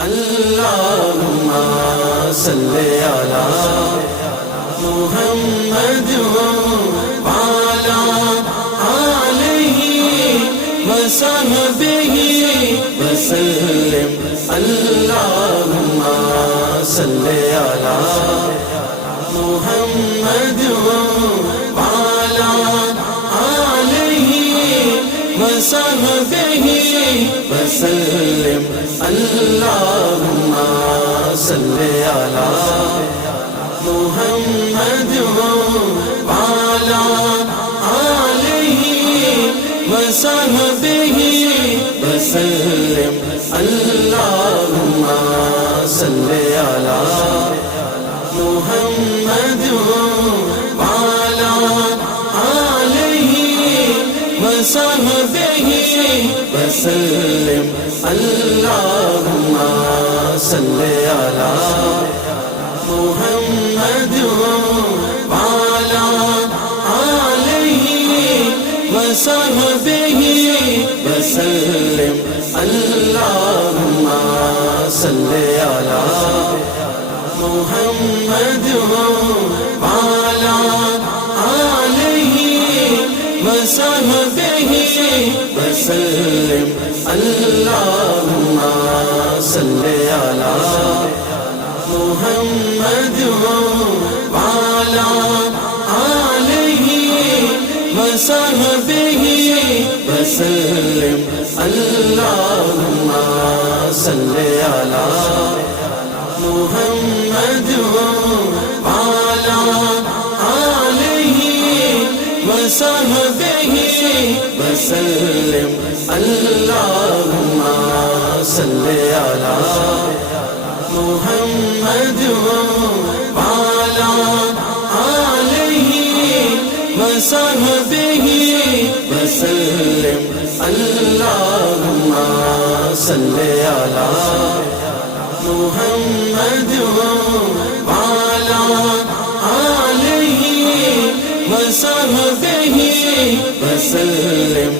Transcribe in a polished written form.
اللهم صل على محمد وعلى آله وصحبه وسلم اللهم صل على محمد وعلى آله وصحبه وسلم اللهم صل على محمد وعلى آله وصحبه وسلم اللهم صل على محمد وعلى آله وصحبه وسلم اللهم صل على محمد وعلى آله وصحبه وسلم اللهم صل على محمد وعلى آله وصحبه وسلم اللهم صل على محمد وعلى آله وصحبه وسلم اللهم صل على محمد وعلى آله وصحبه وسلم اللهم صل على محمد وعلى آله وصحبه وسلم اللهم صل على محمد وعلى آله وصحبه وسلم